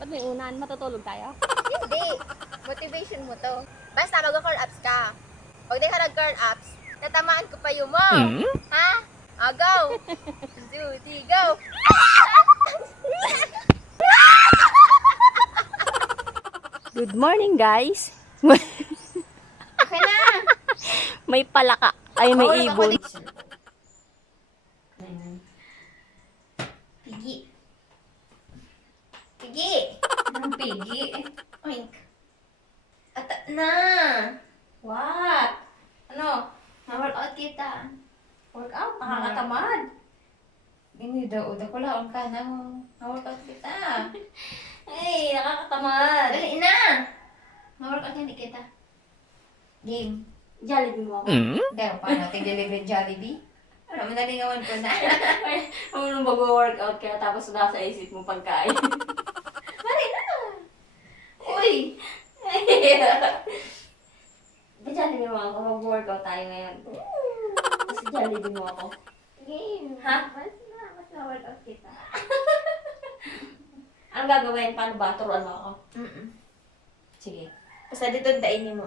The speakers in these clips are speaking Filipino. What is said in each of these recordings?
Ba't may unan? Matutulog tayo? Hindi. Motivation mo to. Basta mag-curl ups ka. Pag di ka nag-curl ups, tatamaan ko pa yung mo. Ha? Go! Judy, go! Good morning, guys. Okay na. May palaka. Ay, may Bawal ibon. ako Pigi. Pigi. Anong pigi? Oink. Ata na. What? Ano? Ma-workout kita. Workout? Nakakatamad. Hindi daw. Dakulaon ka na. Na-workout kita. Ay, nakakatamad. Dali na. Ma-workout hindi kita. Game. Jollibee mo ako. Hindi, paano? Tig-deliver Jollibee? Ano, manalingawan ko na. Ano nung mag-workout ka tapos nasa isip mo pagkain? Mari na. Uy. Di Jollibee mo ako. Mag-workout tayo ngayon. Kasi Jollibee mo ako. Game. Ha? Mas na-workout kita. Anong gagawin? Paano ba? Turuan mo ako? Sige. Basta dito dainin mo.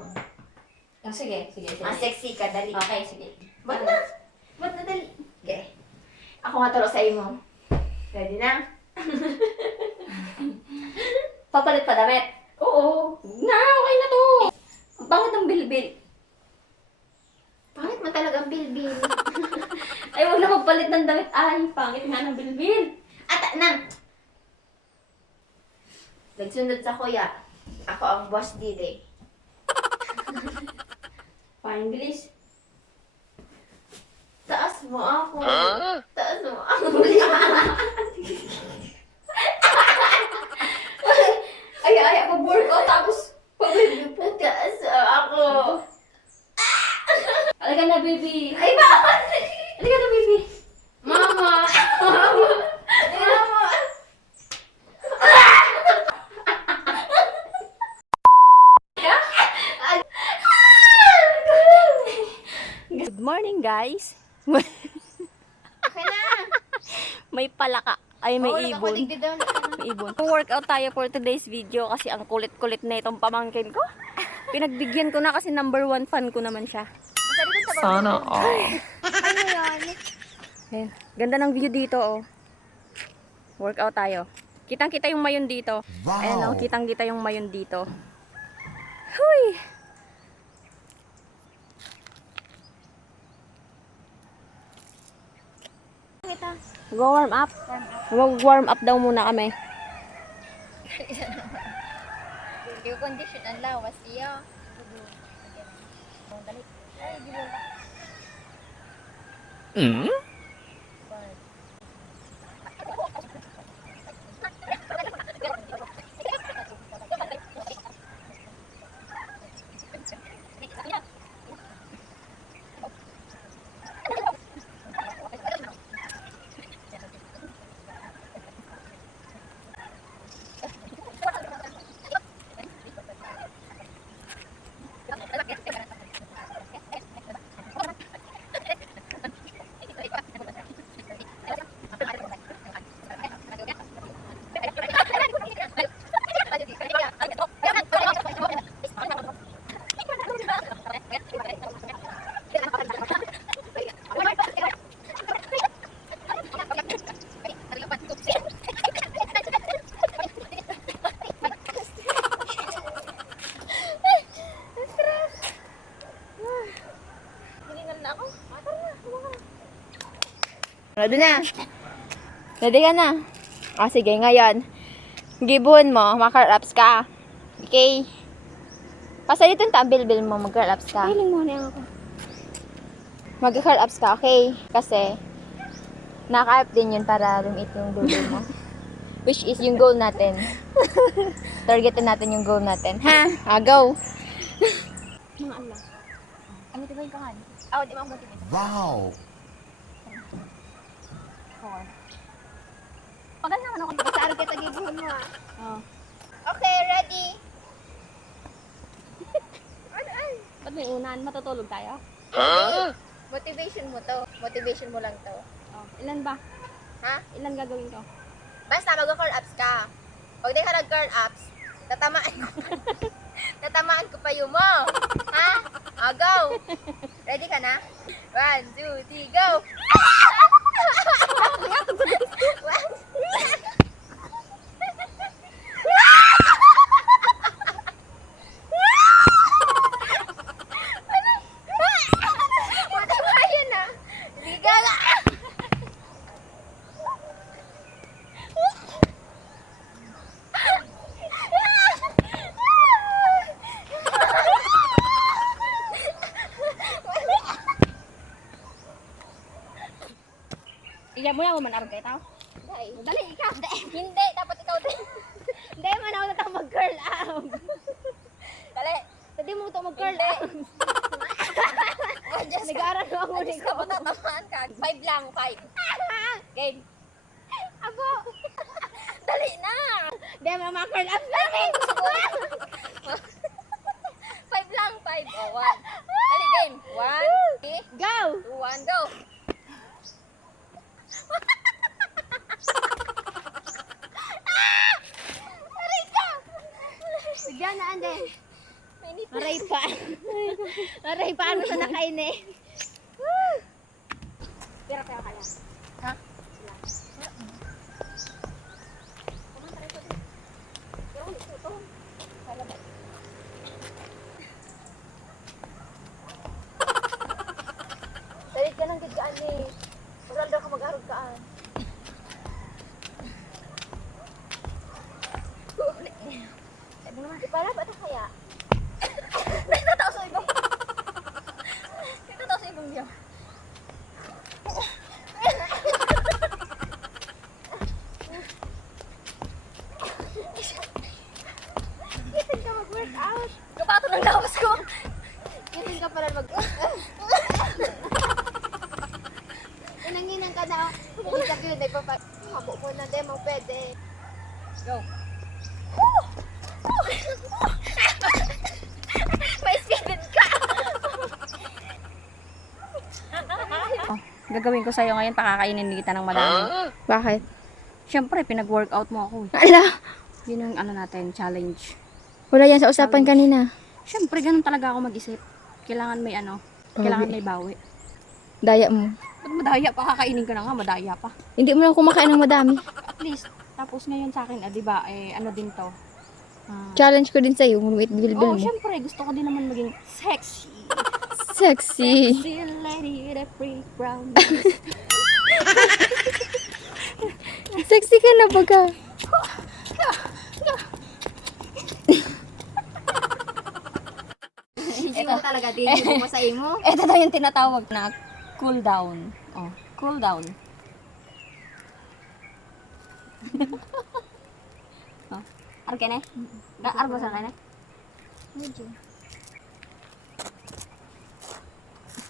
Oh, sige. Sige. Sexy ka, dali. Okay, sige. Ba't na? Ba't na dali? Okay. Ako nga turo sa imo. Ready na? Papalit pa damit? Oo. Na, okay na to. Bakit ang bilbil? Pangit mo talagang bilbil. Ay, wag na magpalit ng damit. Ay, pangit nga ng bilbil. Ata na! Nagsunod sa kuya. Ako ang boss dito. Paano bilis? Taas mo ako. Taas mo ako. Ay, mag-workout tapos pag-bilbil po. Taas mo ako. Halika na, baby. Ay, bakit? Halika na, baby. Mama! Mama! Mama! Good morning, guys. Okay na. May palaka. Ay, may Oo, ibon. nakakulig daw na ka na. May ibon. Workout tayo for today's video kasi ang kulit-kulit na itong pamangkin ko. Pinagbigyan ko na kasi number 1 fan ko naman siya. Sana all. Ano yan? Ayan. Ganda ng view dito, oh. Workout tayo. Kitang-kita yung mayon dito. Wow. Ayan, oh. Kitang-kita yung mayon dito. Huy! Go warm up. Mag-warm up daw muna kami. Yung condition ang lawas iya. Ay, di mo Ready na. Ready ka na. Ah, sige, ngayon. Gibon mo, makarlaps ka. Okay? Pasalitin ta ang bilbil mo, mag-curl-ups ka. Feeling mo na ako. Mag-curl-ups ka, okay? Kasi, naka-up din yun para lumit yung dulo mo. Which is yung goal natin. Targetin natin yung goal natin. Ha? Go! Mga Allah. Ang motivate ka nga. Oh, di ba motivate? Wow. Pagal naman ako. Pasari kita gibuhon mo ah. Oh. Okay, ready? Ba't may unan? Matutulog tayo? Motivation mo to. Motivation mo lang to. Oh. Ilan ba? Ha? Ilan gagawin ko? Basta mag-curl ups ka. Pag di ka nag-curl ups, tatamaan ko pa yung mo. Ha? Go. Ready ka na? 1, 2, 3, go! Matabayan na. Liga nga. Iya mo na manarog kay tao. Dali, ikaw. Hindi, dapat ikaw din. Hindi man ako na mag-curl up. Dali. Hindi mo to mag-curl up. Just Nag-aaral mo ako Hindi ka matatamaan ka. 5 lang, 5. Game. Abo. Dali na. Hindi mo ma-curl up namin. 5 lang, 5. Oh, 1. Dali, game. 1, 3, Go. 2, 1, go. Aray ka! Diyan na ande. Mainit na. Aray pa. Aray pa ano sa nakain eh. Pero kaya. Ha? Dalit ka ng gigaan eh. Wala daw ka mag-arog kaan. Para ba ito kaya? Natataw sa ibang. Natataw sa ibang niya. Gitin ka mag-work out. Kapato ng lawas ko. Gitin ka pala mag... Inanginan ka na. Hindi ka yun. Mabo mo na. Di mo pwede. Go. May speed ka. Gagawin ko sa'yo ngayon, pakakainin kita ng madami. Bakit? Siyempre, pinag-workout mo ako. Ala! Yun yung ano natin, challenge. Wala yan sa usapan kanina. Siyempre, ganun talaga ako mag-isip. Kailangan may ano, kailangan may bawi. Daya mo. Pag madaya pa, kakainin ka na nga, madaya pa. Hindi mo lang kumakain ng madami. At least, tapos ngayon sa akin, di ba, ano din to. Challenge ko din sa'yo. Lumit bilbil Oh, mo. siyempre, gusto ko din naman maging sexy. Sexy. Sexy lady with a pretty brown. Sexy ka na baga. Ito talaga din yung mo sa imo. Ito daw yung tinatawag na cool down. Oh, cool down. Oh, arkene? Arbo sa kanya? Medyo.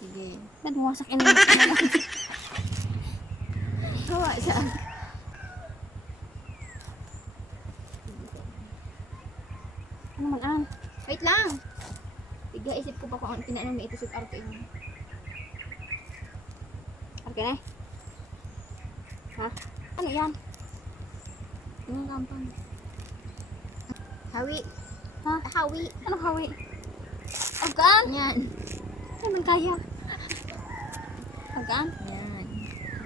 Sige. Ba't bumasak in Hawa saan? Ano man ang? Wait lang. Tiga isip ko pa kung ang tinanong may ito sa arte mo. Arkene? Ha? Ano yan? Yung kampang. Hawi. Ha? Hawi. Anong hawi? Agkaan? Yan. Ay, man kaya. Agkaan? Yan.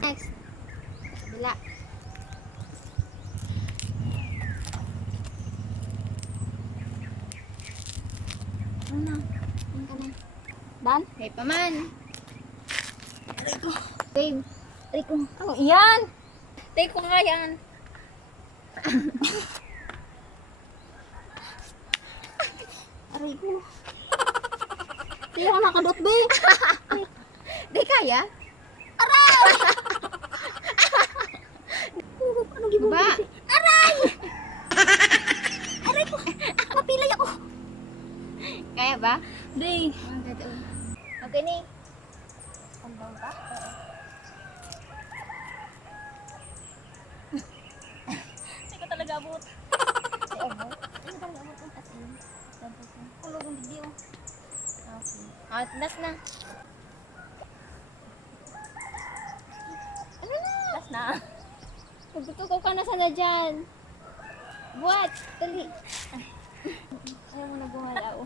Next. Bila. Ano na? Ano ka na? Dan? Hey, paman. Babe. Aray ko. Ano yan? Take ko nga yan. Aray ko. Hindi ako nakadot, be. Di kaya? Ano gibong? Ba? Mapilay ako. Kaya ba? Di. Okay ni. Andong ka? Hindi ko talaga abot. Sa imo? Ano bang imo kung asin? Kulog ang video. Okay. Last na. Last na. Magtutukaw ka na sana dyan. What? Dali. Ayaw mo na gumalaw.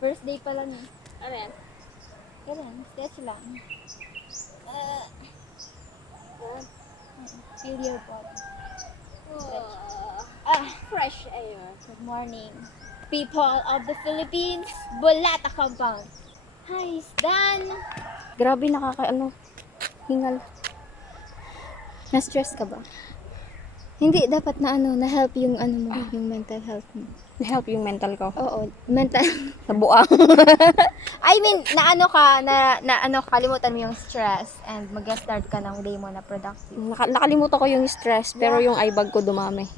First day pa lang eh. Ano yan? Ganun, stretch lang. Feel your body. Fresh air. Good morning. People of the Philippines, Bolata Compound. Hi, Stan. Grabe hingal. Na-stress ka ba? Hindi, dapat na-help yung mo, yung mental health mo. Na-help yung mental ko. Oo, mental. Sa buang. I mean, kalimutan mo yung stress and mag-start ka ng day mo na productive. Nakalimutan ko yung stress, pero yung eye bag ko dumami.